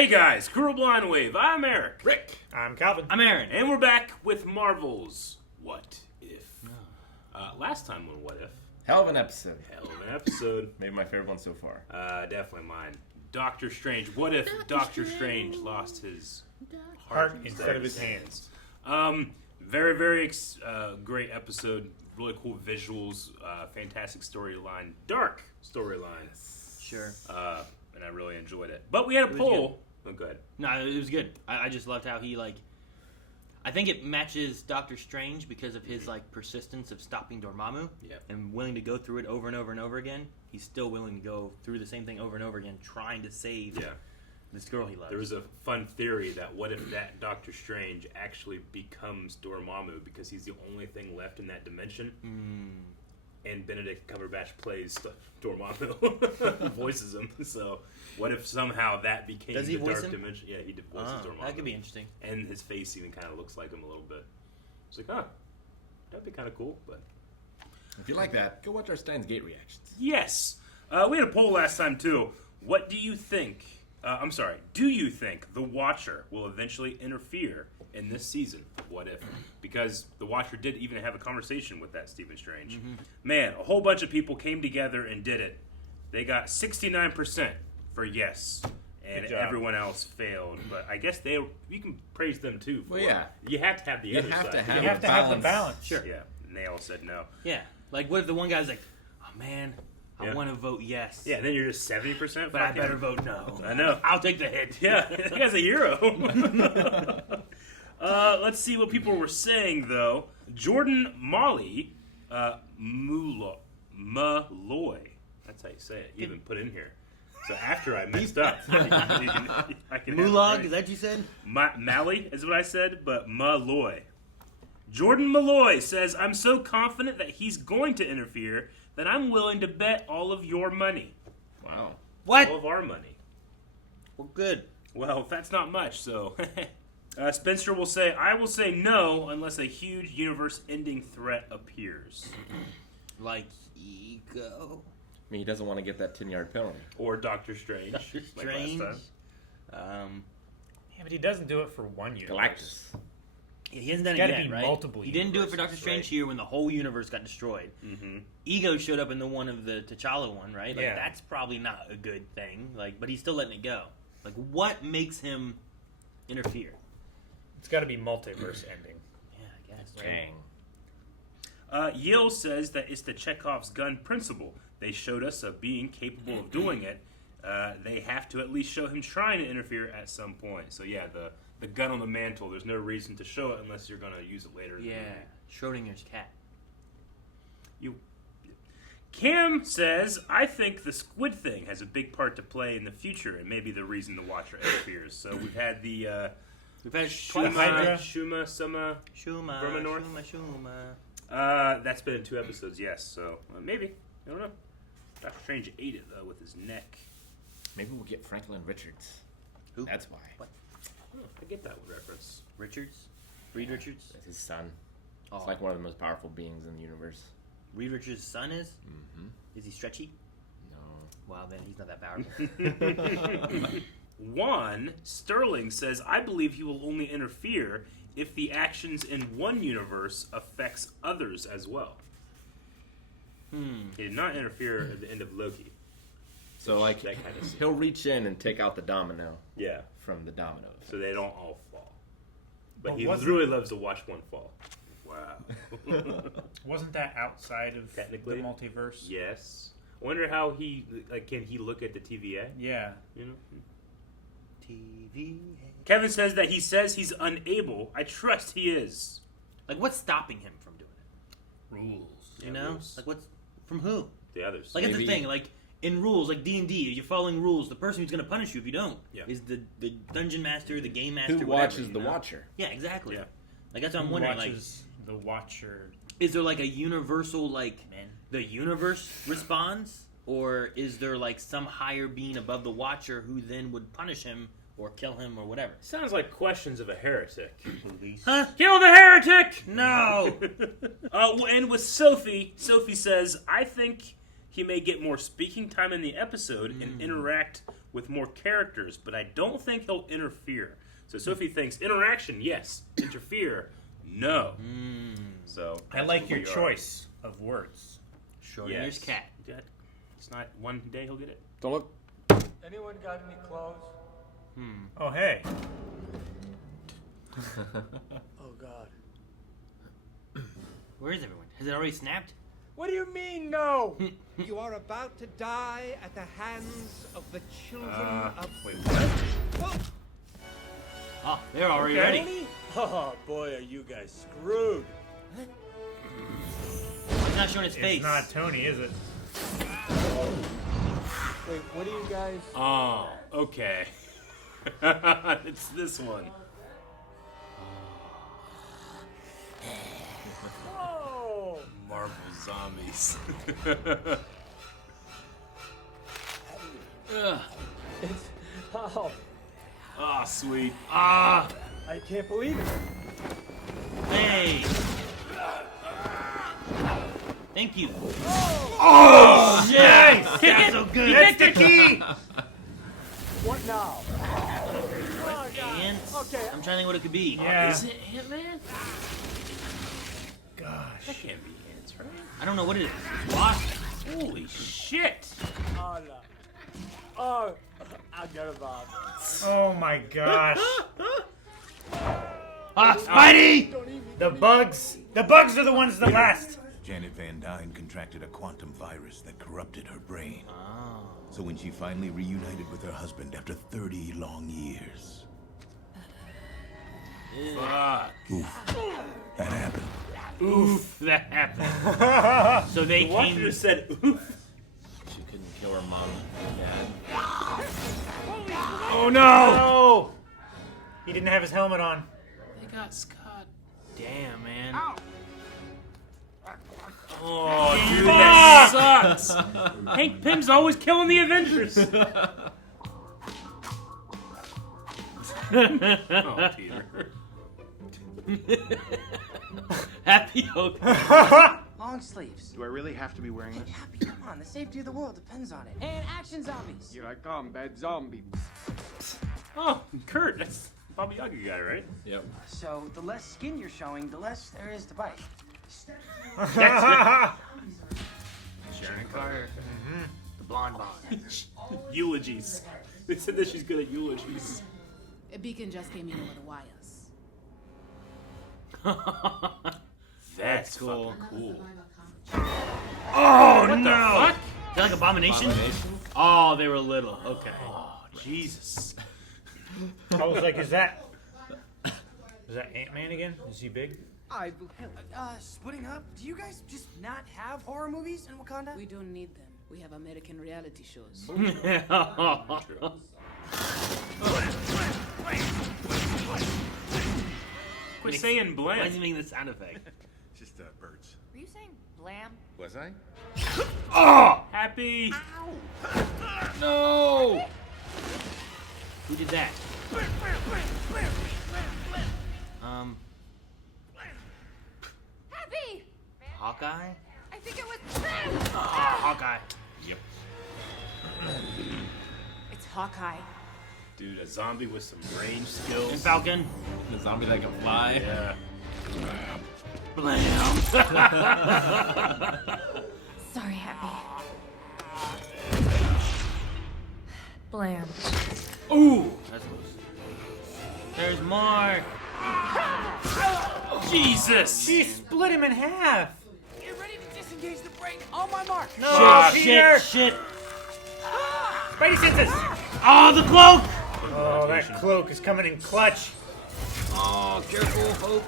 Hey guys, Cruel Blind Wave. I'm Eric. Rick. I'm Calvin. I'm Aaron. And we're back with Marvel's What If. Last time on What If. Hell of an episode. Hell of an episode. Maybe my favorite one so far. Definitely mine. Doctor Strange. What if Doctor Strange lost his Heart instead of his hands. Very, very great episode. Really cool visuals. Fantastic storyline. Dark storyline. Sure. And I really enjoyed it. But we had a poll. Oh, good. No, it was good. I just loved how he, I think it matches Doctor Strange because of his, persistence of stopping Dormammu. Yeah. And willing to go through it over and over and over again. He's still willing to go through the same thing over and over again, trying to save this girl he loves. There was a fun theory that what if that Doctor Strange actually becomes Dormammu because he's the only thing left in that dimension? And Benedict Cumberbatch plays Dormammu, voices him. So, what if somehow that became Does he the voice dark him? dimension? Yeah, he voices Dormammu. That could be interesting. And his face even kind of looks like him a little bit. It's like, that'd be kind of cool. But If you like that, go watch our Steins Gate reactions. yes, we had a poll last time too. What do you think? Do you think the Watcher will eventually interfere in this season of What If? Because the Watcher did even have a conversation with that Stephen Strange. Man, a whole bunch of people came together and did it. They got 69% for yes, and everyone else failed. But I guess you can praise them too. For you have to have the other side. You have to have the balance. Sure. Yeah, and they all said no. Yeah. What if the one guy's like, oh man, I want to vote yes. Yeah, then you're just 70%. But I better vote no. I know. I'll take the hit. Yeah, that guy's a hero. Let's see what people were saying, though. Jordan Molly Malloy. That's how you say it. You even put in here. So after I messed up, I can Mulag, is that what you said? Mally is what I said, but Malloy. Jordan Malloy says, I'm so confident that he's going to interfere that I'm willing to bet all of your money. Wow. What? All of our money. Well, good. Well, that's not much, so... Spencer will say, I will say no unless a huge universe-ending threat appears. Like ego. I mean, he doesn't want to get that 10-yard penalty. Or Doctor Strange. Doctor like Strange. last time. Yeah, but he doesn't do it for one universe. Galactus. Yeah, he hasn't done It's it gotta yet, be right? multiple He didn't do it for Doctor universes, Strange right? here when the whole universe got destroyed. Mm-hmm. Ego showed up in the one of the T'Challa one, right? Yeah. That's probably not a good thing. But he's still letting it go. What makes him interfere? It's got to be multiverse ending. Yeah, I guess. Right? Dang. Yale says that it's the Chekhov's gun principle. They showed us a being capable of doing it. They have to at least show him trying to interfere at some point. So yeah, the gun on the mantle, there's no reason to show it unless you're going to use it later in the Yeah, movie. Schrodinger's cat. Cam says, I think the squid thing has a big part to play in the future and maybe the reason the Watcher interferes. So we've had the We've had Hydra. Shuma. Shuma. That's been in 2 episodes, yes. So maybe. I don't know. Doctor Strange ate it, though, with his neck. Maybe we'll get Franklin Richards. Who? That's why. What? Oh, I get that reference. Richards? Reed Richards? That's his son. Oh. It's like one of the most powerful beings in the universe. Reed Richards' son is? Mm-hmm. Is he stretchy? No. Well, then he's not that powerful. Juan Sterling says, I believe he will only interfere if the actions in one universe affects others as well. He did not interfere at the end of Loki. So, that kind of scene. he'll reach in and take out the domino Yeah, from the domino. so they don't all fall. But But he wasn't- really loves to watch one fall. Wow. Wasn't that outside of Technically. the multiverse? Yes. I wonder how can he look at the TVA? Yeah. You know? TV. Kevin says that he's unable. I trust he is. What's stopping him from doing it? Rules. You know? rules. What's... From who? The others. That's the Maybe- thing. In rules, D&D, you're following rules. The person who's going to punish you if you don't is the dungeon master, the game master, Who whatever, watches you the know? Watcher? Yeah, exactly. Yeah. That's what I'm Who wondering. watches the Watcher? Is there a universal the universe responds, or is there some higher being above the Watcher who then would punish him or kill him or whatever? Sounds like questions of a heretic. Huh? Kill the heretic! No. And with Sophie says, I think he may get more speaking time in the episode and interact with more characters, but I don't think he'll interfere. So Sophie thinks interaction, yes. Interfere, no. So I that's like what your we are. choice of words. Schrodinger's cat. Yeah, it's not one day he'll get it. Don't look. Anyone got any clothes? Oh, hey. Oh God. Where is everyone? Has it already snapped? What do you mean, no? You are about to die at the hands of the children of... Wait, what? Oh, they're already ready. Oh boy, are you guys screwed. He's not showing his face. It's not Tony, is it? Wait, what do you guys... Oh, okay. It's this one. Oh! Marvel Zombies. Ugh. It's... Oh, Ah, sweet. Ah, I can't believe it. hey. Thank you. Oh, Shit. That's so good. That's the key! What now? Ants? Okay. I'm trying to think what it could be. Yeah. Is it Ant-Man? Gosh. That can't be ants, right? I don't know what it is. Wasp? Holy shit! Oh, no. Oh, I got a bomb. Oh my gosh. Ah, Spidey! The bugs. The bugs are the ones that last. Janet Van Dyne contracted a quantum virus that corrupted her brain. Oh. So when she finally reunited with her husband after 30 long years, Fuck. that happened. Oof, that happened. So they The Watcher came. just said, oof. She couldn't kill her mom and dad. Oh no! No! He didn't have his helmet on. They got Scott. Damn, man. Oh, dude, that sucks! Hank Pym's always killing the Avengers! Oh, Peter. Happy Hope. Long sleeves. Do I really have to be wearing this? Happy, come on, the safety of the world depends on it. And action zombies. Here I come, bad zombie. Oh, Kurt, that's Baba Yaga guy, right? Yep. So the less skin you're showing, the less there is to bite. Sharon Carter. The blonde bond. Eulogies. They said that she's good at eulogies. A beacon just came in over the wires. That's cool. fucking cool. Oh, What the fuck? They're like Abomination? Abomination? Oh, they were little. Okay. Oh, Jesus. I was like, is that Ant-Man again? Is he big? I... Splitting up? Do you guys just not have horror movies in Wakanda? We don't need them. We have American reality shows. Quit saying Why is he bland. making the sound effect? Just birds. Were you saying blam? Was I? Oh! Happy! No! Who did that? Happy! Hawkeye? I think it was. Hawkeye. Yep. It's Hawkeye. Dude, a zombie with some range skills. And Falcon. The zombie that can fly. Yeah. Blam. Sorry, Happy. Blam. Ooh! That's close. There's more. Jesus! She split him in half. Get ready to disengage the break. On my mark. No, Ah, Peter. Shit. Spidey senses. Oh, the cloak! Oh, that cloak is coming in clutch. Oh, careful, Hope.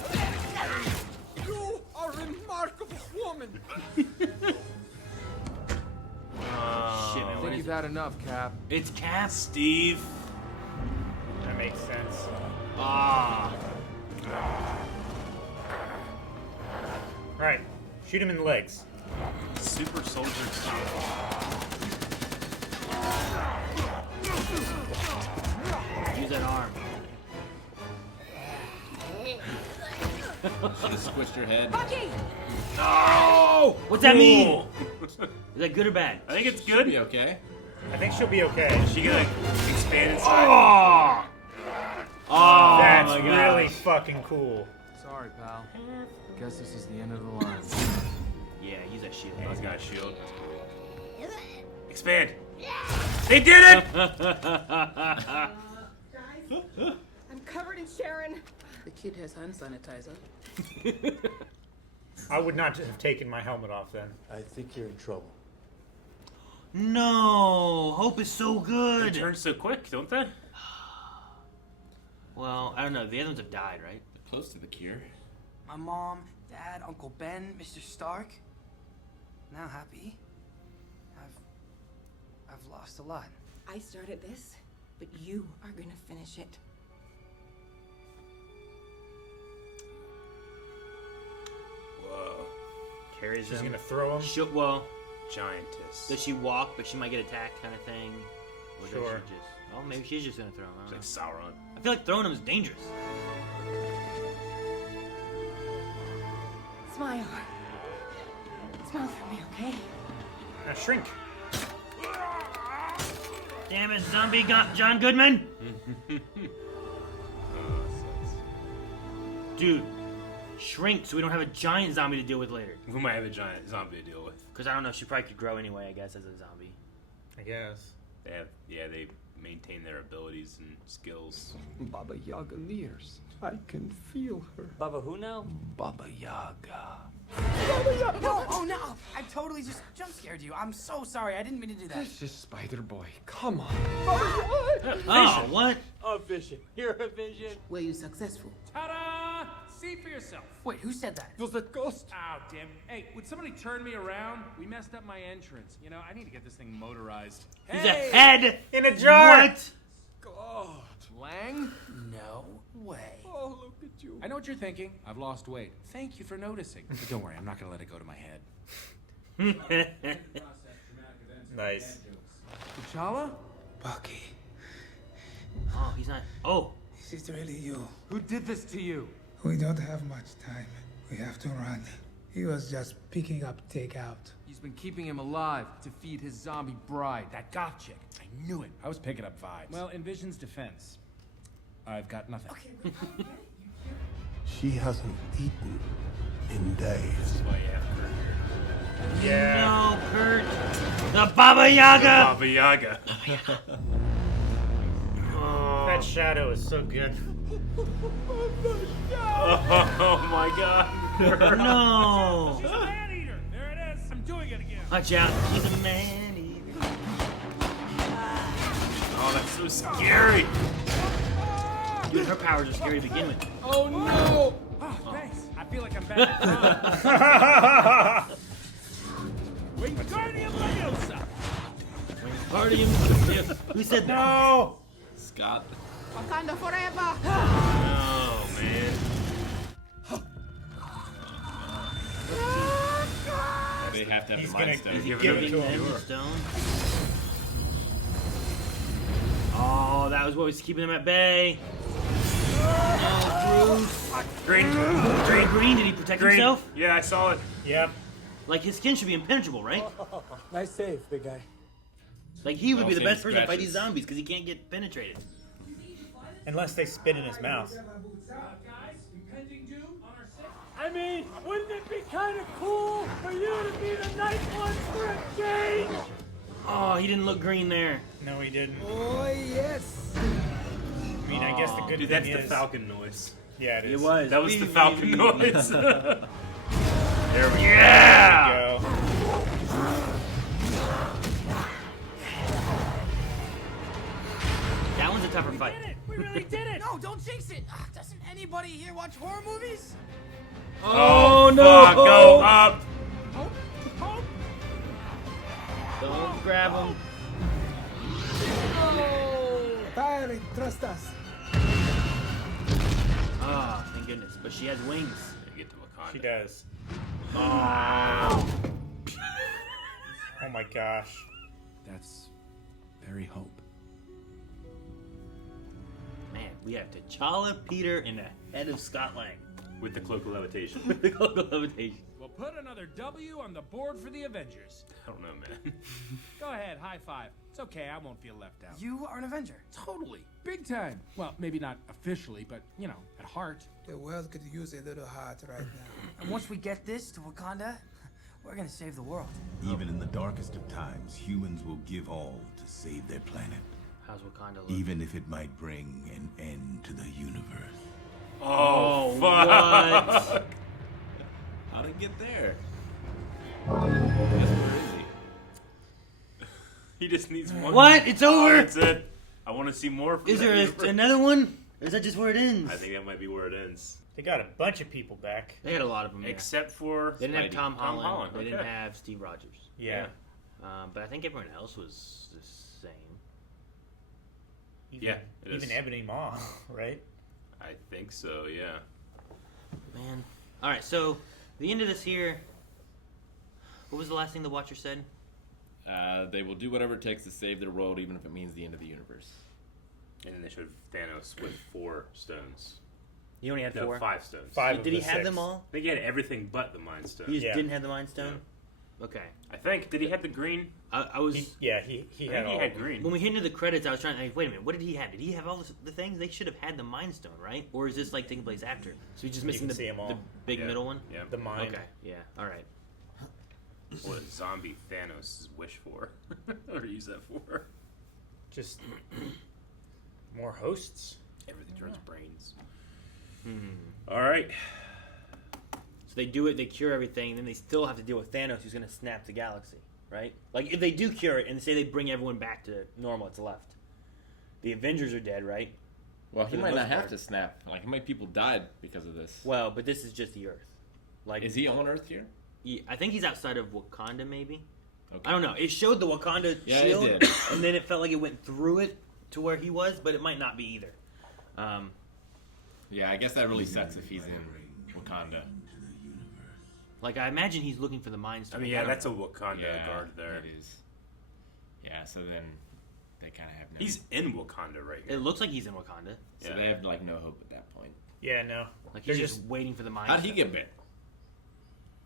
You are a remarkable woman. Shit, man. What is You've it? had enough, Cap. It's Cap. Steve. That makes sense. Ah. Right. Shoot him in the legs. Super Soldier Use that arm. Should have squished her head. Bucky! Oh! What's that mean? Is that good or bad? I think it's Should be good. okay. I think she'll be okay. Is she gonna expand inside? Oh, That's my really gosh. fucking cool. Sorry, pal. Guess this is the end of the line. Yeah, use that shield. Oh, he's got a shield. Expand. They did it! I'm covered in Sharon. The kid has hand sanitizer. I would not have taken my helmet off then. I think you're in trouble. No, Hope is so They good. turn so quick, don't they? Well, I don't know. The other ones have died, right? Close to the cure. My mom, Dad, Uncle Ben, Mr. Stark. Now happy. I've lost a lot. I started this, but you are gonna finish it. Whoa. Carries She's him. gonna throw him. Well, Giantess. does she walk, but she might get attacked kind of thing? Or Sure. does she just... Oh, maybe she's just gonna throw him. I don't It's know. like Sauron. I feel like throwing him is dangerous. Smile. Smile for me, okay? Now shrink. Damn it, zombie John Goodman! Dude, shrink so we don't have a giant zombie to deal with later. We might have a giant zombie to deal with. Because I don't know, she probably could grow anyway, I guess, as a zombie. I guess. They maintain their abilities and skills. Baba Yaga nears. I can feel her. Baba who now? Baba Yaga. No, oh no! I totally just jump scared you. I'm so sorry. I didn't mean to do that. This is Spider Boy. Come on. Oh, what? A vision. You're a vision. Were you successful? Ta-da! See for yourself. Wait, who said that? It was that ghost. Oh, damn. Hey, would somebody turn me around? We messed up my entrance. You know, I need to get this thing motorized. He's a head In a jar! What? God. Lang? No way. Oh, look at you. I know what you're thinking. I've lost weight. Thank you for noticing. But don't worry, I'm not gonna let it go to my head. Nice. T'Challa? Bucky, Oh, he's not. Oh, Is it really you? Who did this to you? We don't have much time. We have to run. He was just picking up takeout. He's been keeping him alive to feed his zombie bride, that goth chick. I knew it. I was picking up vibes. Well, in Vision's defense, I've got nothing. she hasn't eaten in days. Oh yeah, Yeah. no, Kurt. The Baba Yaga! Baba Yaga. That shadow is so good. Oh my god. No! She's a man-eater. There it is. I'm doing it again. Watch out, he's a man eater. Oh, that's so scary. Dude, her powers are scary to begin with. Oh no! Oh, thanks. I feel like I'm back at prom. Wingardium Leviosa. Wingardium. Who said that? No! Scott. Wakanda forever! Oh man. They have to have He's the Mind gonna Stone. give it Give to it him. End the stone. Oh, that was what was keeping him at bay. Oh, Green. Bruce. Green, did he protect Green. himself? Yeah, I saw it. Yep. Like, his skin should be impenetrable, right? Nice save, big guy. Like, he would Don't be the say best person to fight scratches. these zombies because he can't get penetrated. Unless they spit in his mouth. Guys, impending doom on our set. I mean, wouldn't it be kind of cool for you to be the nice one for a change? Oh, he didn't look green there. No, he didn't. Oh, yes. I mean, I guess the good Dude, thing that's the is... Falcon noise. Yeah, it is. It was. That was the Falcon noise. There we go. Yeah! There we go. That one's a tougher fight. We really did it! No, don't jinx it! Doesn't anybody here watch horror movies? Oh, Fuck, go up. Hope? Hope? Don't grab him. Tiring, trust us. Oh, thank goodness. But she has wings. Get to Wakanda. She does. Oh. Oh my gosh. That's very Hope. Man, we have T'Challa, Peter, and the head of Scott Lang. With the cloak of levitation. The cloak of levitation. We'll put another W on the board for the Avengers. I don't know, man. Go ahead, high five. It's okay, I won't feel left out. You are an Avenger. Totally. Big time. Well, maybe not officially, but, you know, at heart. The world could use a little heart right now. And once we get this to Wakanda, we're gonna save the world. Even in the darkest of times, humans will give all to save their planet. How's Wakanda look? Even if it might bring an end to the universe. Oh, what? fuck. How'd it get there? Where is he? He just needs one. What? It's over? That's it. I want to see more from Is that there universe. another one? Or is that just where it ends? I think that might be where it ends. They got a bunch of people back. They had a lot of them. Yeah. Except for They didn't have Spidey. Tom Holland. They okay. didn't have Steve Rogers. Yeah. But I think everyone else was the same. Even, Yeah, it even is. Ebony Maw, right? I think so, yeah. Man. Alright, so the end of this here. What was the last thing the Watcher said? They will do whatever it takes to save their world, even if it means the end of the universe. And then they showed Thanos with 4 stones. He only had No, 4? 5 stones. Five of Did he the have 6. them all? I think he had everything but the Mind Stone. He just Yeah. didn't have the Mind Stone? Okay. I think. Did he have the green? I was... He I had think all. he had green. When we hit into the credits, I was trying to... Wait a minute, what did he have? Did he have all the things? They should have had the Mind Stone, right? Or is this like taking place after? So he's just missing can the, see 'em all. the big Yeah. middle one? Yeah. The mind. Okay, yeah, alright. What does zombie Thanos wish for? Or use that for? Just more hosts. Everything turns brains. Hmm. Alright. So they do it, they cure everything, and then they still have to deal with Thanos, who's going to snap the galaxy, right? Like, if they do cure it, and say they bring everyone back to normal, it's left. The Avengers are dead, right? Well, For he the might most not have part. to snap. Like, how many people died because of this? Well, but this is just the Earth. Like, Is he on Earth here? I think he's outside of Wakanda, maybe. Okay. I don't know. It showed the Wakanda Yeah, it shield, did. and then it felt like it went through it to where he was, but it might not be either. Yeah, I guess that really sucks if he's in Wakanda. Like, I imagine he's looking for the Mind I Stone. mean, yeah, that's a Wakanda Yeah, guard there. it is. Yeah, so then they kind of have no... He's in Wakanda right now. It looks like he's in Wakanda. So Yeah. they have, like, no hope at that point. Yeah, no. Like, he's They're just waiting for the Mind How'd he Stone. get bit?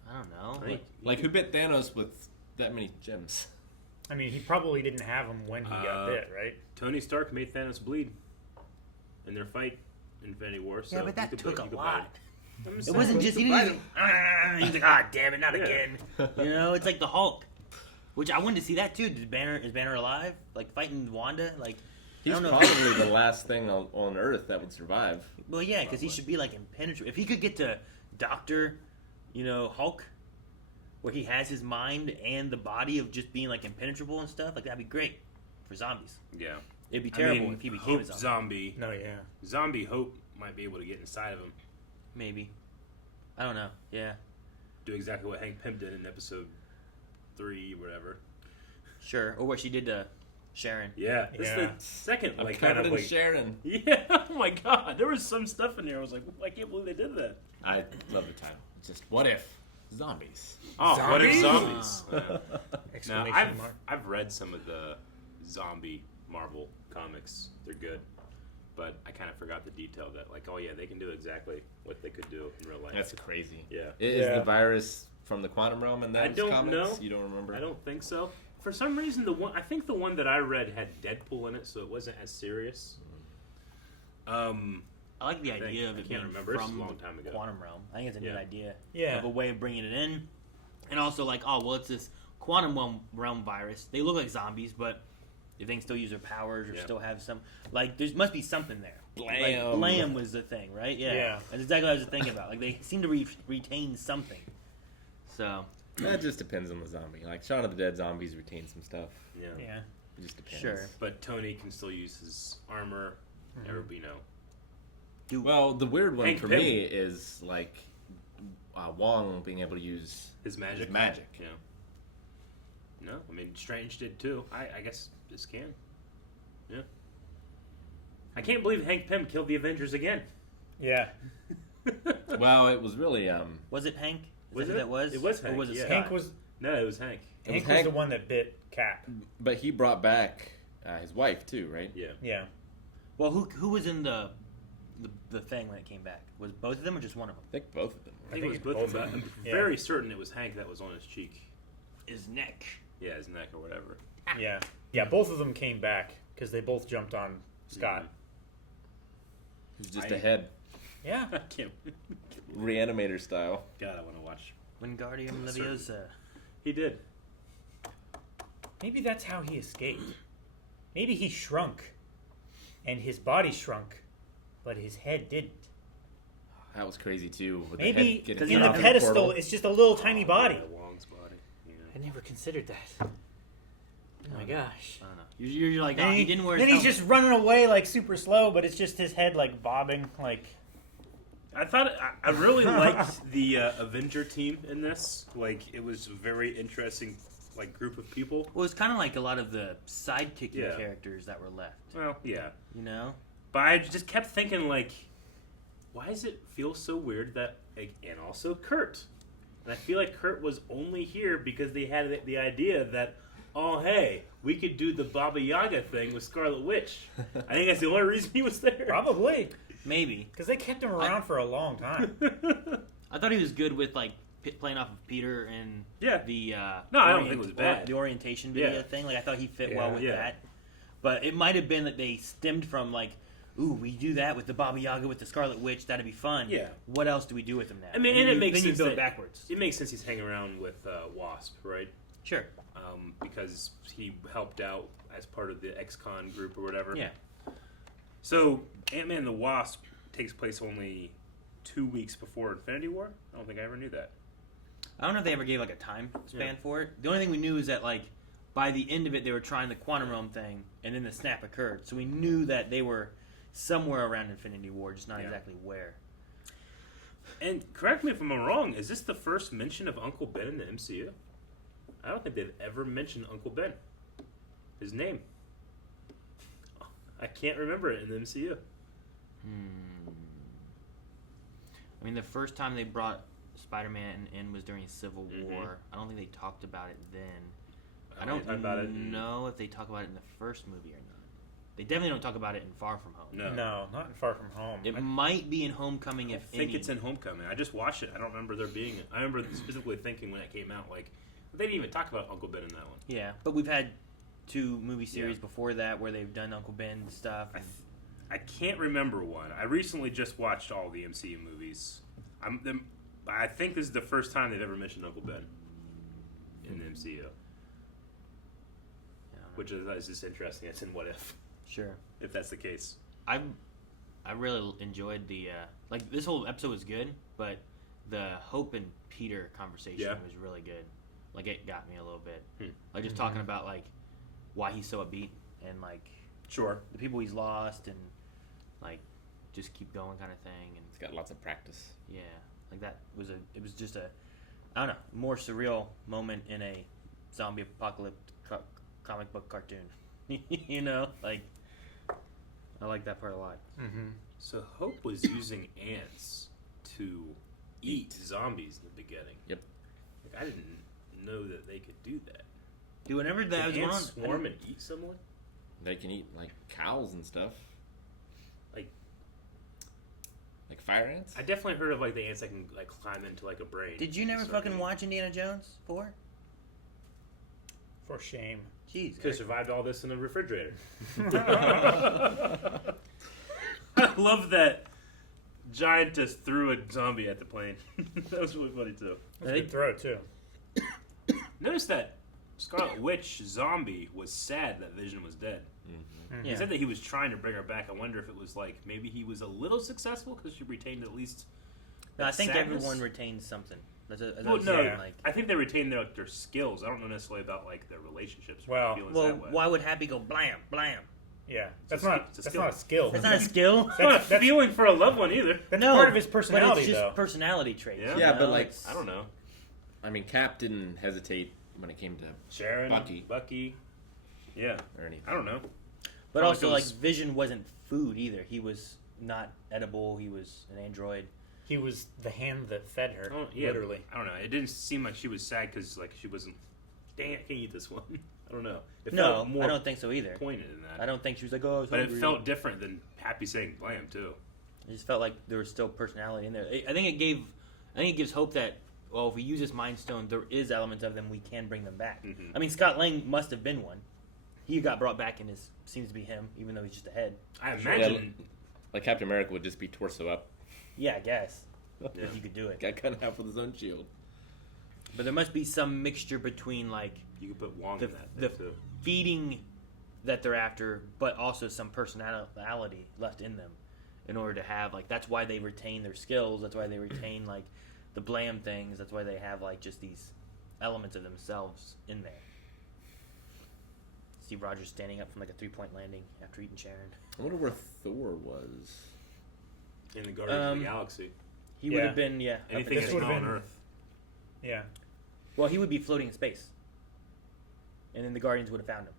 I don't know. I think- Like, who bit Thanos with that many gems? I mean, he probably didn't have them when he got bit, right? Tony Stark made Thanos bleed in their fight in Infinity War. So Yeah, but you that could took bite- a you could lot. bite it. I'm It saying, wasn't just, he didn't even, he's like, ah, damn it, not Yeah. again. You know, it's like the Hulk. Which I wanted to see that too. Is Banner alive? Like fighting Wanda? Like, He's I don't know. probably the last thing on Earth that would survive. Well, yeah, because he should be like impenetrable. If he could get to Doctor, Hulk, where he has his mind and the body of just being like impenetrable and stuff, like that'd be great for zombies. Yeah. It'd be terrible I mean, if he became Hope a zombie. No, yeah. Zombie Hope might be able to get inside of him. Maybe. I don't know. Yeah. Do exactly what Hank Pym did in episode 3, whatever. Sure. Or what she did to Sharon. Yeah. This Yeah. is the second, I'm like, covered kind of in like... Sharon. Yeah, oh my god. There was some stuff in there. I was like, I can't believe they did that. I love the title. It's just, what if? Zombies. Oh, what if Zombies? zombies? Yeah. Now, Exclamation mark. I've read some of the zombie Marvel comics. They're good. But I kind of forgot the detail that, like, oh yeah, they can do exactly what they could do in real life. That's crazy. Yeah. Is Yeah. the virus from the quantum realm in those I don't comics? know. You don't remember? I don't think so. For some reason, I think the one that I read had Deadpool in it, so it wasn't as serious. I like the I think- idea of I it can't being remember. It's a from long time the ago. quantum realm. I think it's a neat Yeah. idea. Yeah. Of a way of bringing it in. And also, like, oh, well, it's this quantum realm virus. They look like zombies, but if they can still use their powers or Yeah. still have some... Like, there must be something there. Blam. Like, blam was the thing, right? Yeah. Yeah. That's exactly what I was thinking about. Like, they seem to retain something. So... That just depends on the zombie. Like, Shaun of the Dead zombies retain some stuff. Yeah. Yeah. It just depends. Sure. But Tony can still use his armor. Well, the weird one Hank for Pym. me is, like, Wong being able to use His magic. his magic. Yeah. No, I mean Strange did too. I guess this can. Yeah. I can't believe Hank Pym killed the Avengers again. Yeah. Well, it was really, Was it Hank? Is Was that it? who that was? It was Or Hank, was it yeah. Scott? Hank was No, it was Hank. Hank was Hank- the one that bit Cap. but he brought back his wife, too, right? Yeah. Yeah. Well, who was in the the thing when it came back? Was both of them or just one of them? I think both of them. I think it was both of them. I'm Yeah. very certain it was Hank that was on his cheek. His neck. Yeah, his neck or whatever. Yeah. Yeah, both of them came back because they both jumped on Scott. Who's just ahead. Yeah. I can't. Reanimator style. God, I want to watch. Wingardium Leviosa. He did. Maybe that's how he escaped. Maybe he shrunk, and his body shrunk, but his head didn't. That was crazy too. With Maybe the head getting in the dropped pedestal, portal. it's just a little tiny body. Wong's body. Yeah. I never considered that. Oh my gosh. I don't know. You're like, Then, he didn't wear his then he's helmet. just running away like super slow, but it's just his head like bobbing like. I thought I really liked the Avenger team in this. Like, it was a very interesting group of people. Well, it's kind of like a lot of the sidekicking Yeah. characters that were left. Well, yeah. You know? But I just kept thinking, why does it feel so weird that, and also Kurt. And I feel like Kurt was only here because they had the idea that, oh, hey, we could do the Baba Yaga thing with Scarlet Witch. I think that's the only reason he was there. Probably. Maybe. Because they kept him around for a long time. I thought he was good with, playing off of Peter and the... No, I don't think it was bad. The orientation video thing. I thought he fit well with that. But it might have been that they stemmed from, ooh, we do that with the Baba Yaga with the Scarlet Witch. That'd be fun. Yeah. What else do we do with him now? I mean, and it makes then sense. you build that- backwards. It makes sense he's hanging around with Wasp, right? Sure. Because he helped out as part of the ex-con group or whatever. Yeah. So, Ant-Man and the Wasp takes place only 2 weeks before Infinity War? I don't think I ever knew that. I don't know if they ever gave a time span for it. The only thing we knew is that by the end of it they were trying the quantum realm thing, and then the snap occurred. So we knew that they were somewhere around Infinity War, just not exactly where. And correct me if I'm wrong, is this the first mention of Uncle Ben in the MCU? I don't think they've ever mentioned Uncle Ben. His name. I can't remember it in the MCU. I mean, the first time they brought Spider-Man in was during Civil War. I don't think they talked about it then. I don't know if they talk about it in the first movie or not. They definitely don't talk about it in Far From Home. No, not in Far From Home. It might be in Homecoming if I think it's in Homecoming. I just watched it. I don't remember there being... I remember specifically thinking when it came out, they didn't even talk about Uncle Ben in that one. Yeah, but we've had 2 movie series before that where they've done Uncle Ben stuff. I can't remember one. I recently just watched all the MCU movies. I think this is the first time they've ever mentioned Uncle Ben in the MCU. Which is just interesting. It's in What If. Sure. If that's the case. I really enjoyed the... this whole episode was good, but the Hope and Peter conversation was really good. It got me a little bit. Just talking about, why he's so upbeat and, Sure. the people he's lost and, just keep going kind of thing. And He's got lots of practice. yeah, it was just a, I don't know, more surreal moment in a zombie apocalypse comic book cartoon. You know? I like that part a lot. Mm-hmm. So Hope was using ants to eat zombies in the beginning. Yep. I didn't know that they could do that. Dude, whenever that was Can going on... ants swarm and eat someone? They can eat cows and stuff. Like fire ants? I definitely heard of the ants that can climb into a brain. Did you never fucking watch Indiana Jones 4? For shame. Jeez. Could have survived all this in a refrigerator. I love that giantess threw a zombie at the plane. That was really funny too. That's a good throw too. Notice that Scarlet Witch zombie was sad that Vision was dead. Yeah. He said that he was trying to bring her back. I wonder if it was maybe he was a little successful because she retained at least. No, I think sadness. everyone retains something. That's Well, no, I think they retain their skills. I don't know necessarily about their relationships. Or feelings that way. Why would Happy go blam blam? Yeah, that's a not a skill. That's not a skill. It's not a feeling for a loved one either. That's part of his personality, but it's just though. personality traits. Yeah, Yeah, but I don't know. I mean, Cap didn't hesitate when it came to Sharon, Bucky, yeah, or anything. I don't know. But Probably also, feels- Vision wasn't food either. He was not edible. He was an android. He was the hand that fed her, literally. I don't know. It didn't seem like she was sad because she wasn't. Dang it, I can't eat this one. I don't know. It No, felt more I don't think so either. pointed in that. I don't think she was like, oh, I was But it hungry. felt different than Happy saying "blam" too. It just felt like there was still personality in there. I think it gives hope that, well, if we use this Mind Stone, there is elements of them we can bring them back. Mm-hmm. I mean, Scott Lang must have been one. He got brought back and seems to be him, even though he's just a head. I imagine. Yeah, like Captain America would just be torso up. Yeah, I guess. Yeah. If you could do it. Got cut in half with his own shield. But there must be some mixture between, like, You could put Wong the, in that the thing, too. feeding that they're after, but also some personality left in them in order to have, like, that's why they retain their skills. That's why they retain, like, the blam things. That's why they have, like, just these elements of themselves in there. Steve Rogers standing up from, like, a 3-point landing after eating Sharon. I wonder where Thor was. In the Guardians of the Galaxy. He would have been, Anything that's not on Earth. Yeah. Well, he would be floating in space. And then the Guardians would have found him.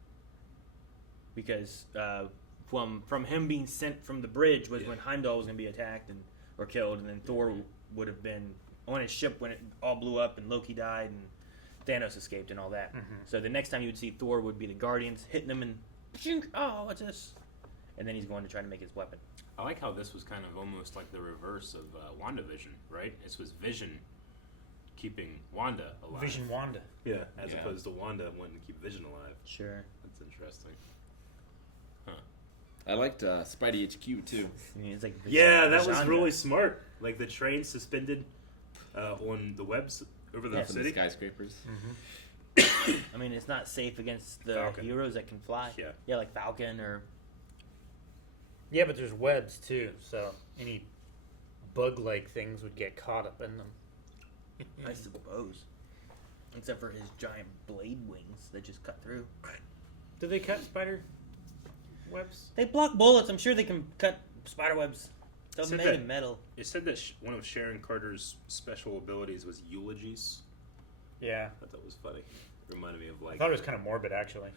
Because from him being sent from the bridge was when Heimdall was going to be attacked or killed, and then Thor would have been on his ship when it all blew up and Loki died and Thanos escaped and all that. Mm-hmm. So the next time you would see Thor would be the Guardians hitting him and, oh, what's this? And then he's going to try to make his weapon. I like how this was kind of almost like the reverse of WandaVision, right? This was Vision keeping Wanda alive. Vision Wanda. Yeah, as opposed to Wanda wanting to keep Vision alive. Sure. That's interesting. Huh. I liked Spidey HQ too. It's like Yeah, that was Vajanda. really smart. Like the train suspended on the webs over the From the city. skyscrapers. I mean, it's not safe against the Falcon. heroes that can fly. Yeah. Like Falcon or... Yeah, but there's webs too, so any bug-like things would get caught up in them. I suppose. Except for his giant blade wings that just cut through. Do they cut spider webs? They block bullets. I'm sure they can cut spider webs. They're Said made that- of metal. It said that one of Sharon Carter's special abilities was eulogies. Yeah. I thought that was funny. Reminded me of like. I thought it was kind of morbid, actually.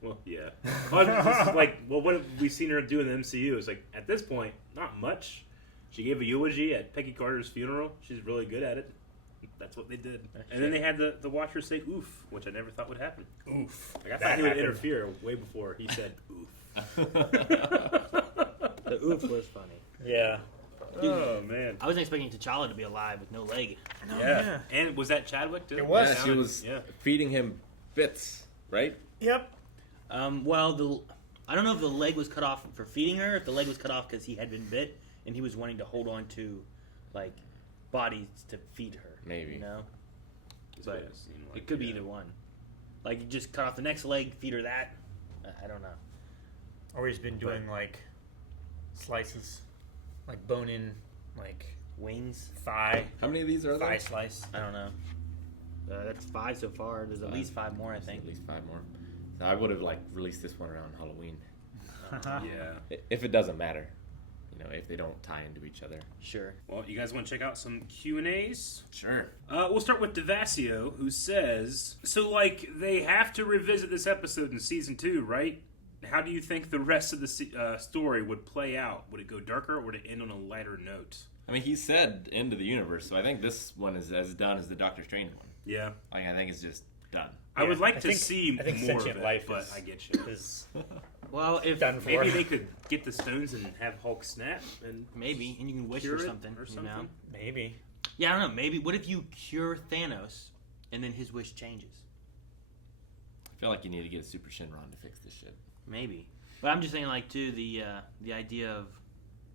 Well, yeah. This is like, well, what have we seen her do in the MCU? It's like, at this point, not much. She gave a eulogy at Peggy Carter's funeral. She's really good at it. That's what they did. And then they had the Watcher say oof, which I never thought would happen. Oof. Like, I thought he would interfere way before he said oof. The oof was funny. Yeah. Oh, man. I wasn't expecting T'Challa to be alive with no leg. Yeah. And was that Chadwick, too? It was. Yeah, she was feeding him bits, right? Yep. Well, I don't know if the leg was cut off for feeding her, if the leg was cut off because he had been bit and he was wanting to hold on to, like, bodies to feed her. Maybe. You know? That's But what it seemed like, it could be either one. Like, you just cut off the next leg, feed her that. I don't know. Or he's been doing, like, slices. Like bone-in, like, Wings. thigh. How many of these are there? Thigh slice. I don't know. That's 5 so far. There's at least 5 more, I think. At least 5 more. So I would have released this one around Halloween. Yeah. If it doesn't matter, if they don't tie into each other. Sure. Well, you guys want to check out some Q&As? Sure. We'll start with Devasio, who says, so, they have to revisit this episode in Season 2, right? How do you think the rest of the story would play out? Would it go darker, or would it end on a lighter note? I mean, he said end of the universe, so I think this one is as done as the Doctor Strange one. Yeah. I think it's just done. I would like to see I think more of sentient it, life but is, I get you. Is Well, if done for. Maybe they could get the stones and have Hulk snap, and Maybe, and you can wish cure for it something. or You something. know? Maybe. Yeah, I don't know. Maybe. What if you cure Thanos and then his wish changes? I feel like you need to get a Super Shenron to fix this shit. Maybe. But I'm just saying, too, the idea of...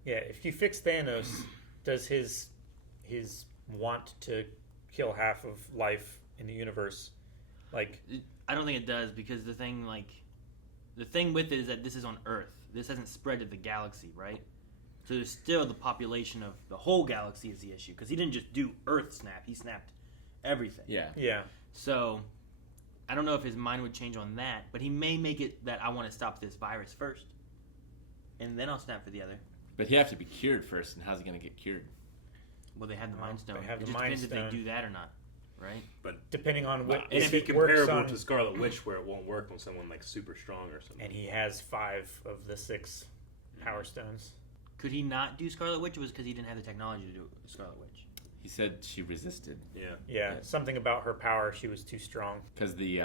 Yeah, if you fix Thanos, does his want to kill half of life in the universe, I don't think it does, because the thing with it is that this is on Earth. This hasn't spread to the galaxy, right? So there's still the population of the whole galaxy is the issue, because he didn't just do Earth snap. He snapped everything. Yeah. So I don't know if his mind would change on that, but he may make it that I want to stop this virus first, and then I'll snap for the other. But he have to be cured first, and how's he going to get cured? Well, they have the Mind Stone. They have it the just Mind depends if Stone. they do that or not, right? But Depending on what, is if he it works comparable on, to Scarlet Witch, where it won't work on someone super strong or something? and he has 5 of the 6 Power Stones. Could he not do Scarlet Witch? Or was it because he didn't have the technology to do Scarlet Witch? He said she resisted. Yeah, something about her power, she was too strong. Because the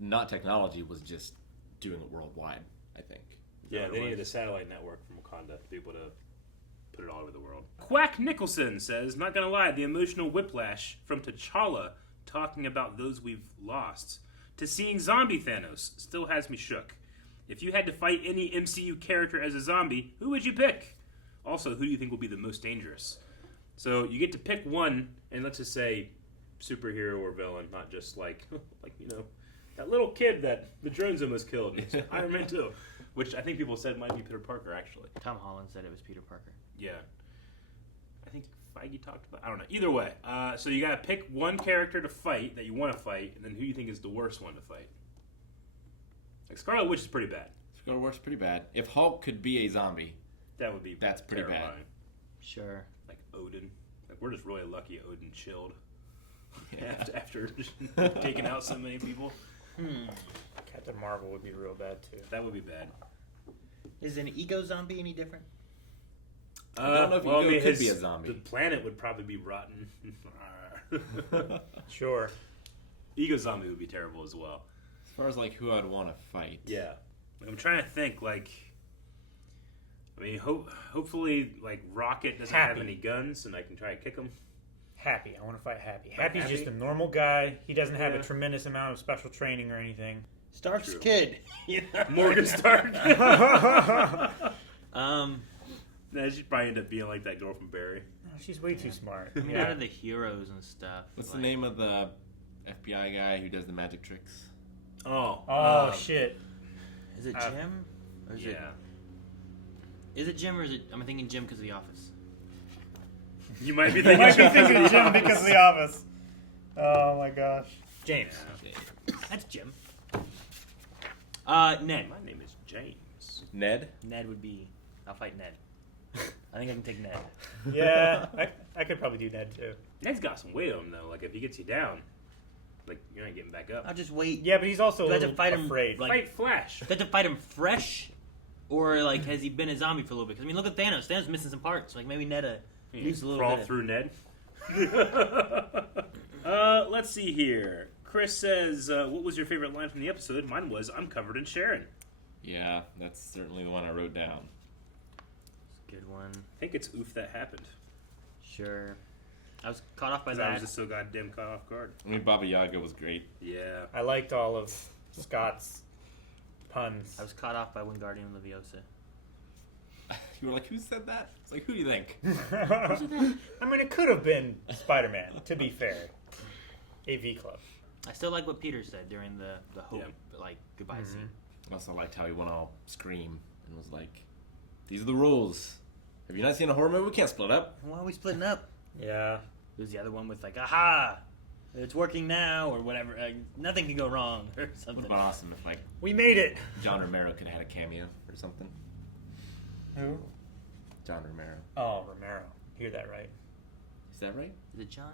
not technology was just doing it worldwide, I think. Yeah, they needed a satellite network from Wakanda to be able to put it all over the world. Quack Nicholson says, not gonna lie, the emotional whiplash from T'Challa talking about those we've lost to seeing zombie Thanos still has me shook. If you had to fight any MCU character as a zombie, who would you pick? Also, who do you think will be the most dangerous? So you get to pick one, and let's just say superhero or villain, not just like that little kid that the drones almost killed. It's Iron Man 2, which I think people said might be Peter Parker, actually. Tom Holland said it was Peter Parker. Yeah. I think Feige talked about. I don't know. Either way, so you got to pick one character to fight that you want to fight, and then who you think is the worst one to fight. Like Scarlet Witch is pretty bad. Scarlet Witch is pretty bad. If Hulk could be a zombie, that's pretty terrifying. bad. Sure. Like Odin. Like we're just really lucky Odin chilled Yeah. after taking out so many people. Captain Marvel would be real bad too. That would be bad. Is an ego zombie any different? I don't know if Ego could be a zombie. The planet would probably be rotten. Sure. Ego zombie would be terrible as well. As far as like who I'd want to fight. Yeah. I'm trying to think like. I mean, hopefully, like Rocket doesn't have any guns, and I can try to kick him. Happy. I want to fight Happy. Happy's just a normal guy. He doesn't have a tremendous amount of special training or anything. Stark's kid. Morgan Stark. Nah, she'd probably end up being like that girl from Barry. No, she's way too smart. I mean, out of the heroes and stuff. What's the name of the FBI guy who does the magic tricks? Oh, shit. Is it Jim? Or is it? Is it Jim or is it? I'm thinking Jim because of The Office. You might be thinking Jim because of The Office. Oh my gosh. James. That's Jim. Ned. My name is James. Ned? Ned would be. I'll fight Ned. I think I can take Ned. Yeah, I could probably do Ned too. Ned's got some weight on him though. Like if he gets you down, like you're not getting back up. I'll just wait. Yeah, but he's also Do I have to fight him, afraid. like, Fight Flash. Do I have to fight him fresh, or like has he been a zombie for a little bit? Because I mean, look at Thanos. Thanos missing some parts. Like maybe Ned needs a little Crawl bit. through Ned. Let's see here. Chris says, "What was your favorite line from the episode?" Mine was, "I'm covered in Sharon." Yeah, that's certainly the one I wrote down. Good one. I think it's "Oof, that happened." Sure. I was caught off by 'Cause that. I was just so goddamn caught off guard. I mean, Baba Yaga was great. Yeah. I liked all of Scott's puns. I was caught off by Wingardium Leviosa. You were like, who said that? It's like, who do you think? I mean, it could have been Spider-Man, to be fair. AV Club. I still like what Peter said during the hope, like, goodbye scene. I also liked how he went all scream and was like, these are the rules. Have you not seen a horror movie? We can't split up. Why are we splitting up? Yeah. There's the other one with like, aha! It's working now, or whatever. Nothing can go wrong, or something. Would have been awesome if, like, We made it! John Romero could have had a cameo or something. Who? John Romero. Oh, Romero. Hear that right? Is that right? Is it John?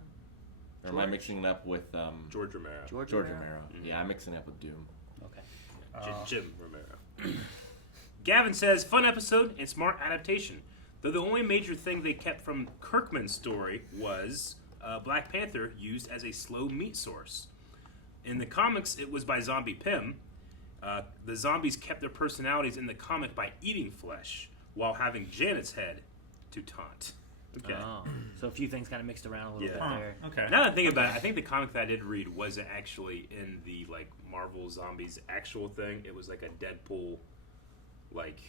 Or am I mixing it up with George Romero? George Romero. Mm-hmm. Yeah, I'm mixing it up with Doom. Okay. Jim Romero. Gavin says, "Fun episode and smart adaptation. Though the only major thing they kept from Kirkman's story was Black Panther used as a slow meat source. In the comics, it was by Zombie Pym. The zombies kept their personalities in the comic by eating flesh, while having Janet's head to taunt." Okay. Oh. So a few things kind of mixed around a little bit there. Okay. Now that I think about it, I think the comic that I did read wasn't actually in the like Marvel Zombies actual thing. It was like a Deadpool like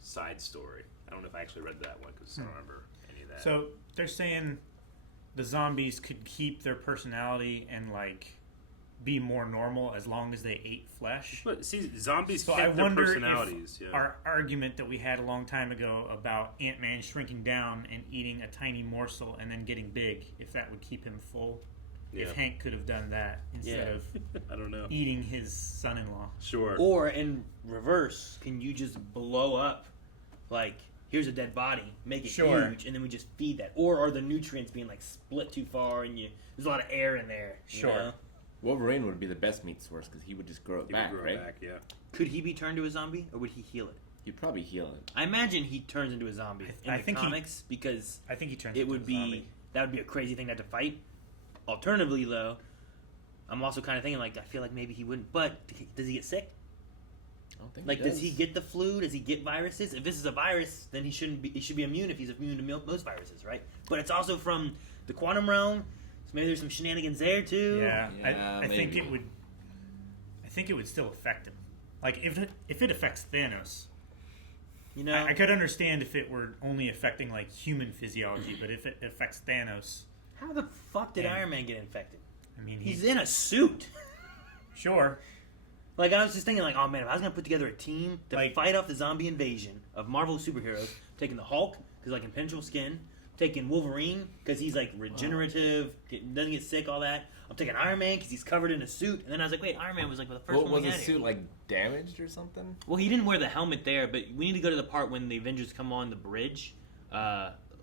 side story. I don't know if I actually read that one because I don't remember any of that. So they're saying the zombies could keep their personality and like be more normal as long as they ate flesh. But see, zombies So kept I their wonder personalities. if Yeah. our argument that we had a long time ago about Ant-Man shrinking down and eating a tiny morsel and then getting big, if that would keep him full. If Hank could have done that instead of I don't know. eating his son-in-law. Sure. Or in reverse, can you just blow up, like, here's a dead body, make it huge, and then we just feed that? Or are the nutrients being like split too far and there's a lot of air in there? You know? Wolverine would be the best meat source because he would just grow it back, right? Yeah. Could he be turned to a zombie, or would he heal it? He'd probably heal it. I imagine he turns into a zombie in I the think comics because I think he turns it into would a be zombie. that would be a crazy thing to have to fight. Alternatively, though, I'm also kind of thinking like I feel like maybe he wouldn't. But does he get sick? I don't think Like, does he get the flu? Does he get viruses? If this is a virus, then he should be immune if he's immune to most viruses, right? But it's also from the quantum realm, so maybe there's some shenanigans there too. Yeah, Yeah, I think maybe. it would. I think it would still affect him. Like if it affects Thanos, You know, I could understand if it were only affecting like human physiology, but if it affects Thanos, how the fuck did And- Iron Man get infected? I mean, He's in a suit. sure. Like, I was just thinking, like, oh man, if I was gonna put together a team to Like- fight off the zombie invasion of Marvel superheroes, taking the Hulk because like impenetrable skin, taking Wolverine because he's like regenerative, doesn't get sick, all that. I'm taking Iron Man because he's covered in a suit, and then I was like, wait, Iron Man was like the first What one was we his had suit here. like damaged or something? Well, he didn't wear the helmet there, but we need to go to the part when the Avengers come on the bridge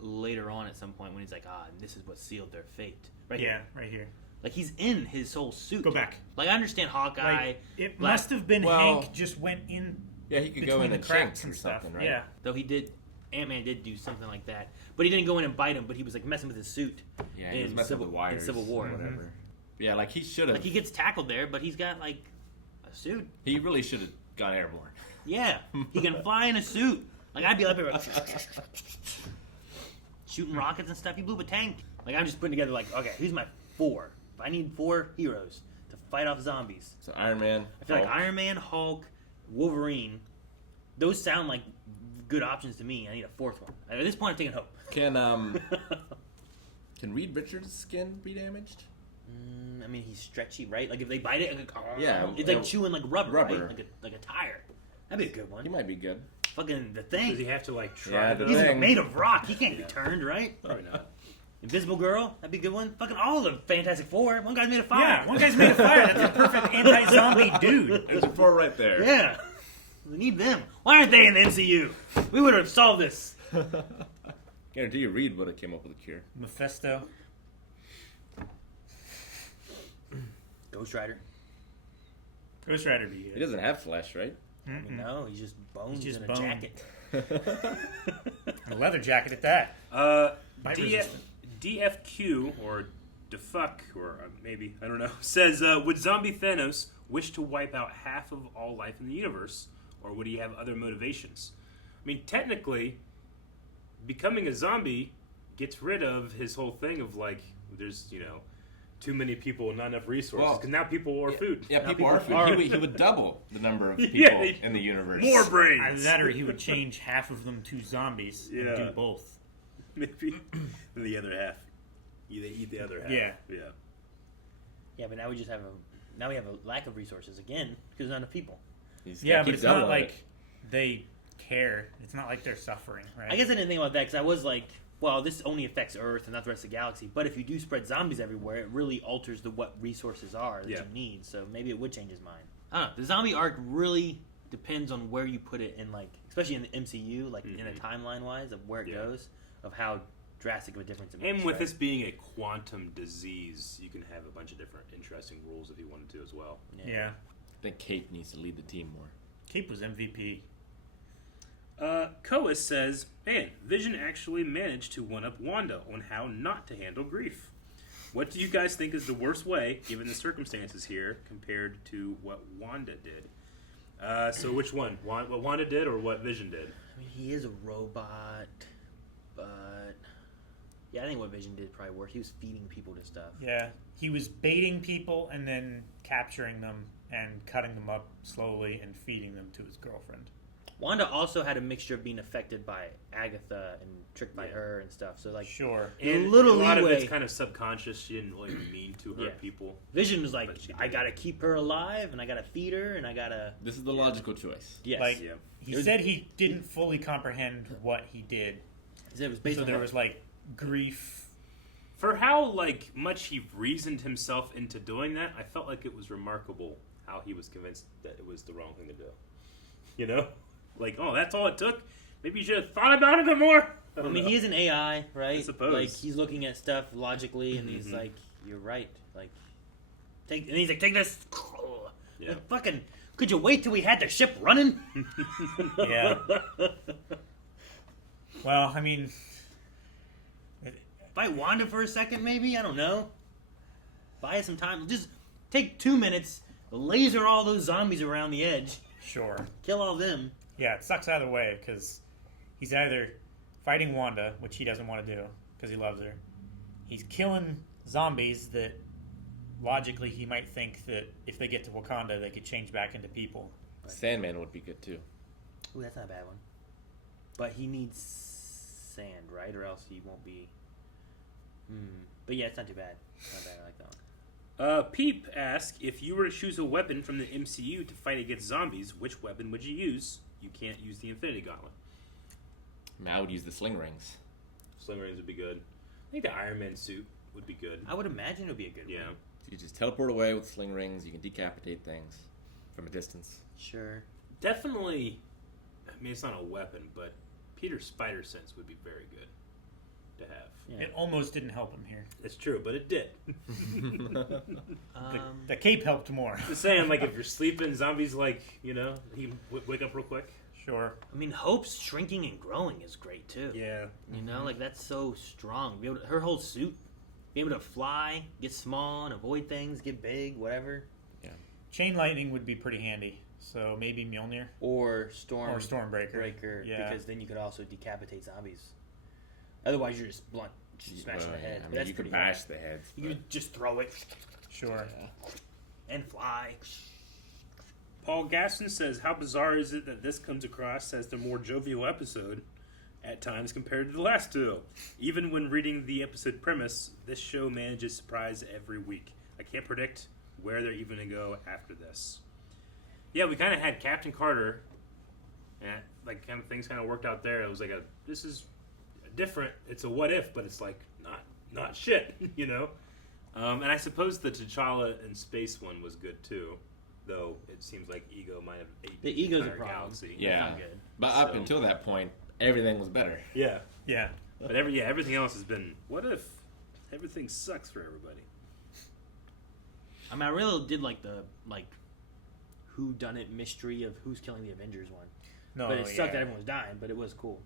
later on at some point when he's like, this is what sealed their fate. Right Yeah, here. right here. Like, he's in his whole suit. Go back. Like, I understand Hawkeye. Like, it Black- must have been Well- Hank just went in. Yeah, he could go between in the a cracks chinks or and stuff. something, right? Yeah, Though he did, Ant-Man did do something like that. But he didn't go in and bite him, but he was like messing with his suit Yeah, he was in, messing Civil, with the wires in Civil War. or whatever. Yeah, like he should have. Like, he gets tackled there, but he's got like a suit. He really should have gone airborne. Yeah, he can fly in a suit. Like, I'd be up here shooting rockets and stuff. He blew up a tank. Like, I'm just putting together like, okay, who's my 4? If I need 4 heroes to fight off zombies, So Iron Man. I feel like Hulk. Iron Man, Hulk, Wolverine, those sound like good options to me. I need a 4th one. At this point, I'm taking Hope. Can Reed Richards' skin be damaged? I mean, he's stretchy, right? Like, if they bite it, Yeah, it's like chewing like rubber, rubber. right? Like a tire. That'd be a good one. He might be good. Fucking the Thing. Does he have to like try? Yeah, to the He's Thing. made of rock. He can't be turned, right? Probably not. Invisible Girl, that'd be a good one. Fucking all the Fantastic Four. One guy's made of fire. yeah. One guy's made of fire. That's a perfect anti-zombie dude. There's a 4 right there. Yeah. We need them. Why aren't they in the MCU? We would have solved this. Guarantee you Reed would have came up with a cure. Mephisto. Ghost Rider. Ghost Rider be He good. doesn't have flesh, right? No, he's just bones He's just in a bone. jacket. A leather jacket at that. Bite resistant. DFQ or DeFuck or maybe I don't know says would zombie Thanos wish to wipe out half of all life in the universe, or would he have other motivations? I mean, technically, becoming a zombie gets rid of his whole thing of like there's too many people and not enough resources Well, because now people are food. Yeah, Now people are food. He would double the number of people Yeah, in the universe. more brains. Either that or he would change half of them to zombies and Yeah. do both. Maybe the other half. They eat the other half. Yeah. Yeah. Yeah, but now we have a lack of resources again because not enough people. Yeah, but it's not like they care. It's not like they're suffering, right? I guess I didn't think about that because I was like, well, this only affects Earth and not the rest of the galaxy. But if you do spread zombies everywhere, it really alters what resources are that you need. So maybe it would change his mind. I don't know. The zombie arc really depends on where you put it in, like, especially in the MCU, like in a timeline wise of where it goes, of how drastic of a difference it makes. And with right? this being a quantum disease, you can have a bunch of different interesting rules if you wanted to as well. Yeah. I think Cape needs to lead the team more. Cape was MVP. Koas says, man, Vision actually managed to one-up Wanda on how not to handle grief. What do you guys think is the worst way, given the circumstances here, compared to what Wanda did? So which one? What Wanda did or what Vision did? I mean, he is a robot, but yeah, I think what Vision did probably worked. He was feeding people to stuff. Yeah. He was baiting people and then capturing them and cutting them up slowly and feeding them to his girlfriend. Wanda also had a mixture of being affected by Agatha and tricked by her and stuff. So like, sure, And a little a lot leeway. of it's kind of subconscious. She didn't really mean to hurt people. Vision was like, I gotta keep her alive and I gotta feed her and I gotta. This is the logical choice. Yes. Like, he said he didn't fully comprehend what he did. He said it was based so on there what- was like grief. For how much he reasoned himself into doing that, I felt like it was remarkable how he was convinced that it was the wrong thing to do. You know? Like, oh, that's all it took? Maybe you should have thought about it a bit more? I mean, he is an AI, right? I suppose. Like, he's looking at stuff logically, and he's like, "You're right." Like, and he's like, "Take this." Yeah. Like, fucking, could you wait till we had the ship running? Yeah. Well, I mean, Fight Wanda for a second, maybe. I don't know. Buy us some time. Just take 2 minutes, laser all those zombies around the edge, Sure. Kill all of them. Yeah, it sucks either way because he's either fighting Wanda, which he doesn't want to do because he loves her. He's killing zombies that logically he might think that if they get to Wakanda, they could change back into people. Sandman would be good too. Ooh, that's not a bad one. But he needs sand, right? Or else he won't be. But yeah, it's not too bad. It's not bad. I like that one. Peep asks, if you were to choose a weapon from the MCU to fight against zombies, which weapon would you use? You can't use the Infinity Gauntlet. I mean, I would use the sling rings. Sling rings would be good. I think the Iron Man suit would be good. I would imagine it would be a good one. Yeah. You just teleport away with sling rings. You can decapitate things from a distance. Sure. Definitely, I mean, it's not a weapon, but Peter's spider sense would be very good to have. Yeah. It almost didn't help him here. It's true, but it did. The cape helped more. Just saying, like, if you're sleeping, zombies, like, you know, he can wake up real quick. Sure. I mean, Hope's shrinking and growing is great, too. Yeah. You know, like, that's so strong. Be able to, her whole suit, be able to fly, get small and avoid things, get big, whatever. Yeah. Chain lightning would be pretty handy. So maybe Mjolnir. Or Stormbreaker. Yeah. Because then you could also decapitate zombies. Otherwise, you're just smashing the head. Yeah. I But mean, that's you can pretty bash hard. the heads. You could just throw it. Sure. And fly. Paul Gaston says, how bizarre is it that this comes across as the more jovial episode at times compared to the last two? Even when reading the episode premise, this show manages surprise every week. I can't predict where they're even going to go after this. Yeah, we kind of had Captain Carter, and like kind of things kind of worked out there. It was like this is different. It's a what if, but it's like not shit, you know. And I suppose the T'Challa in space one was good too, though it seems like Ego might have ate The ego's a entire problem. galaxy. Yeah. Not good. But up until that point, everything was better. Yeah. Yeah. But everything else has been what if everything sucks for everybody. I mean, I really did like the who done it mystery of who's killing the Avengers one. No, but it sucked that everyone was dying, but it was cool.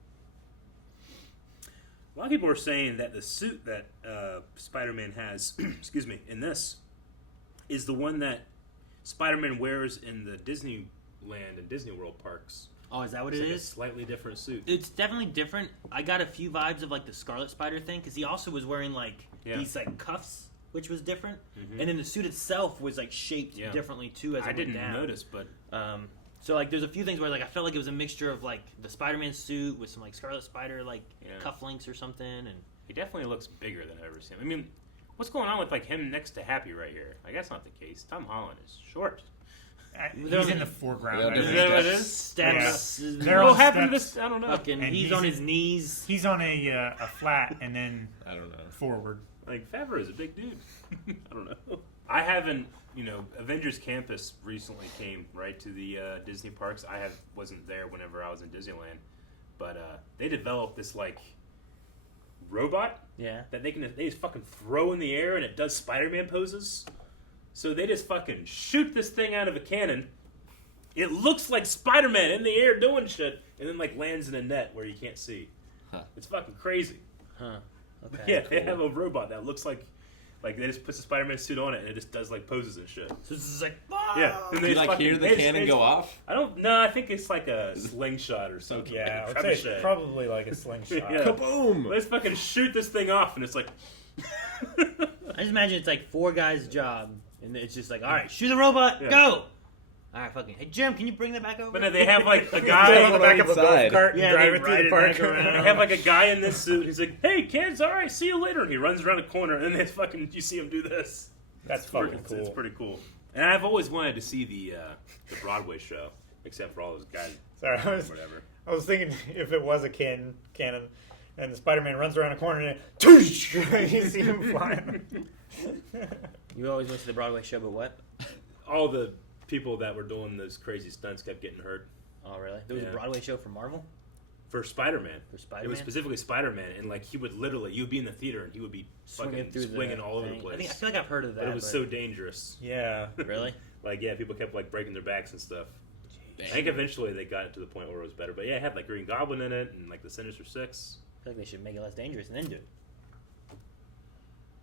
A lot of people are saying that the suit that Spider-Man has, excuse me, in this, is the one that Spider-Man wears in the Disneyland and Disney World parks. Oh, is that what It's it like is? a slightly different suit. It's definitely different. I got a few vibes of like the Scarlet Spider thing because he also was wearing like these like cuffs, which was different, and then the suit itself was like shaped differently too. As it I didn't went down. notice, but so like there's a few things where like I felt like it was a mixture of like the Spider-Man suit with some like Scarlet Spider like cufflinks or something, and he definitely looks bigger than I've ever seen him. I mean, what's going on with like him next to Happy right here? I guess not the case. Tom Holland is short. He's in the foreground. Is that what it is? Steps. Yeah. They're What all happened to steps. this? I don't know. Fucking, he's on his knees. He's on a flat and then I don't know. forward. Like Favreau is a big dude. I don't know. I haven't, Avengers Campus recently came right to the Disney parks. I wasn't there whenever I was in Disneyland, but they developed this like robot that they just fucking throw in the air and it does Spider-Man poses. So they just fucking shoot this thing out of a cannon. It looks like Spider-Man in the air doing shit, and then like lands in a net where you can't see. Huh. It's fucking crazy. Huh. Okay. Yeah, they have a robot that looks like they just puts a Spider-Man suit on it and it just does like poses and shit. So this is like Yeah, and Do you like hear the cannon go off? I don't. No, I think it's like a slingshot or something. Yeah, like I would say trebuchet. probably like a slingshot. Yeah. Kaboom! Let's fucking shoot this thing off, and it's like. I just imagine it's like 4 guys' job, and it's just like, all right, shoot the robot, go. All right, fucking. Hey Jim, can you bring that back over? But no, they have like a guy on the back of a golf cart and drive it through the park. They have like a guy in this suit. He's like, "Hey kids, all right, see you later." And he runs around a corner, and then it's you see him do this. That's fucking cool. It's pretty cool. And I've always wanted to see the Broadway show, except for all those guys. Sorry, Whatever. I was thinking if it was a cannon, and the Spider-Man runs around a corner and you see him flying. You always went to the Broadway show, but what? All the people that were doing those crazy stunts kept getting hurt. Oh, really? There was a Broadway show for Marvel? For Spider-Man. For Spider-Man? It was specifically Spider-Man, and like he would literally, you'd be in the theater and he would be swinging all over the place. I feel like I've heard of that. But it was so dangerous. Yeah. Really? Like, yeah, people kept like breaking their backs and stuff. I think eventually they got it to the point where it was better. But yeah, it had like Green Goblin in it and like the Sinister Six. I feel like they should make it less dangerous and then do it.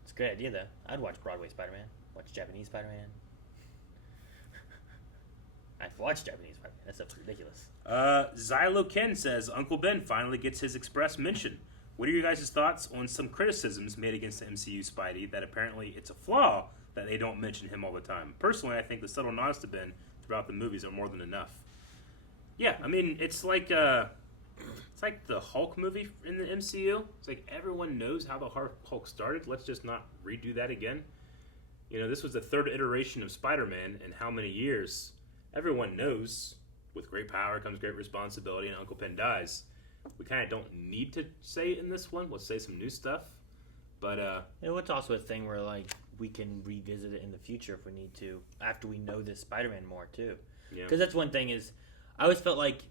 It's a great idea, though. I'd watch Broadway Spider-Man. Watch Japanese Spider-Man. I've watched Japanese Spider-Man. That stuff's ridiculous. Xylo Ken says Uncle Ben finally gets his express mention. What are your guys' thoughts on some criticisms made against the MCU Spidey that apparently it's a flaw that they don't mention him all the time? Personally, I think the subtle nods to Ben throughout the movies are more than enough. Yeah, I mean, it's like the Hulk movie in the MCU. It's like everyone knows how the Hulk started. Let's just not redo that again. You know, this was the third iteration of Spider-Man in how many years? Everyone knows with great power comes great responsibility, and Uncle Ben dies. We kind of don't need to say it in this one. We'll say some new stuff. But, it's also a thing where, like, we can revisit it in the future if we need to, after we know this Spider-Man more, too. Yeah. Because that's one thing is, I always felt like,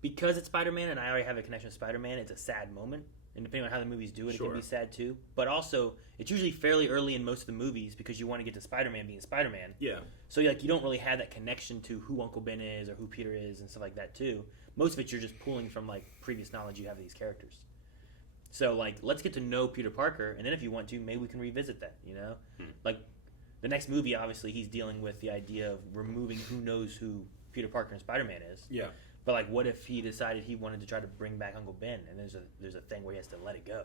because it's Spider-Man and I already have a connection with Spider-Man, it's a sad moment. And depending on how the movies do it, it can be sad, too. But also, it's usually fairly early in most of the movies because you want to get to Spider-Man being Spider-Man. Yeah. So, like, you don't really have that connection to who Uncle Ben is or who Peter is and stuff like that, too. Most of it you're just pulling from, like, previous knowledge you have of these characters. So, like, let's get to know Peter Parker, and then if you want to, maybe we can revisit that, you know? Like, the next movie, obviously, he's dealing with the idea of removing who knows who Peter Parker and Spider-Man is. Yeah. But, like, what if he decided he wanted to try to bring back Uncle Ben, and there's a thing where he has to let it go?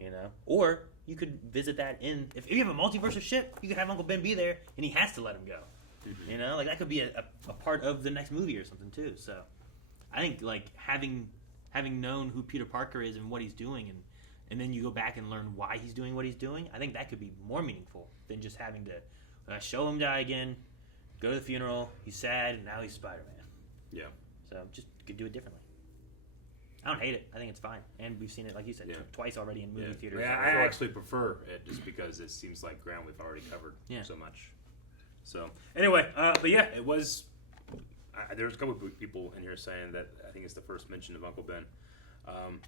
You know? Or you could visit that in... If you have a multiverse of shit, you could have Uncle Ben be there, and he has to let him go. Mm-hmm. You know? Like, that could be a part of the next movie or something, too. So, I think, like, having known who Peter Parker is and what he's doing, and then you go back and learn why he's doing what he's doing, I think that could be more meaningful than just having to show him die again, go to the funeral, he's sad, and now he's Spider-Man. Yeah. So just could do it differently. I don't hate it. I think it's fine. And we've seen it, like you said, twice already in movie theaters. Yeah, I actually prefer it just because it seems like ground we've already covered so much. So, anyway, but yeah, it was... there's a couple of people in here saying that I think it's the first mention of Uncle Ben.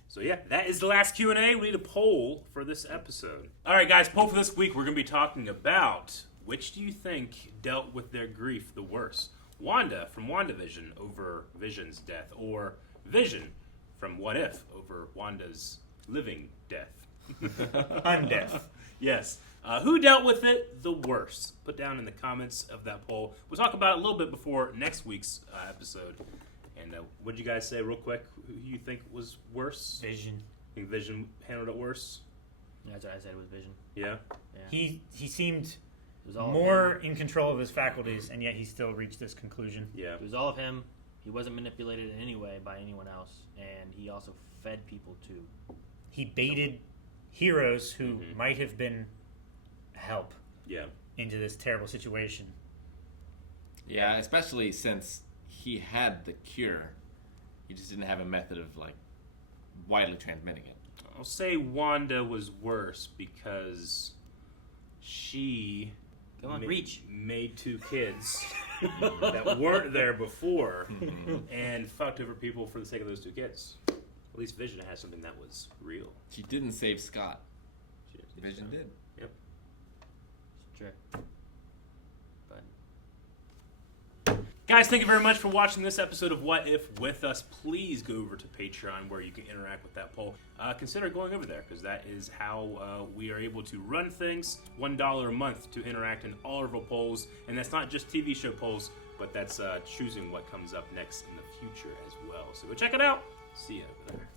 So yeah, that is the last Q&A. We need a poll for this episode. All right, guys, poll for this week. We're going to be talking about which do you think dealt with their grief the worst? Wanda from WandaVision over Vision's death, or Vision from What If over Wanda's living death. Undeath. Yes. Who dealt with it the worst? Put down in the comments of that poll. We'll talk about it a little bit before next week's episode. And what did you guys say real quick? Who you think was worse? Vision. You think Vision handled it worse? Yeah, that's what I said was Vision. Yeah? He seemed all more in control of his faculties, and yet he still reached this conclusion. Yeah. It was all of him. He wasn't manipulated in any way by anyone else. And he also fed people to... He baited heroes who might have been help into this terrible situation. Yeah, especially since he had the cure. He just didn't have a method of, like, widely transmitting it. I'll say Wanda was worse because she made two kids that weren't there before and fucked over people for the sake of those two kids. At least Vision has something that was real. She didn't save Scott. Vision did. Yep. It's true. Guys, thank you very much for watching this episode of What If with us. Please go over to Patreon where you can interact with that poll. Consider going over there because that is how we are able to run things. $1 a month to interact in all of our polls. And that's not just TV show polls, but that's choosing what comes up next in the future as well. So go check it out. See you over there.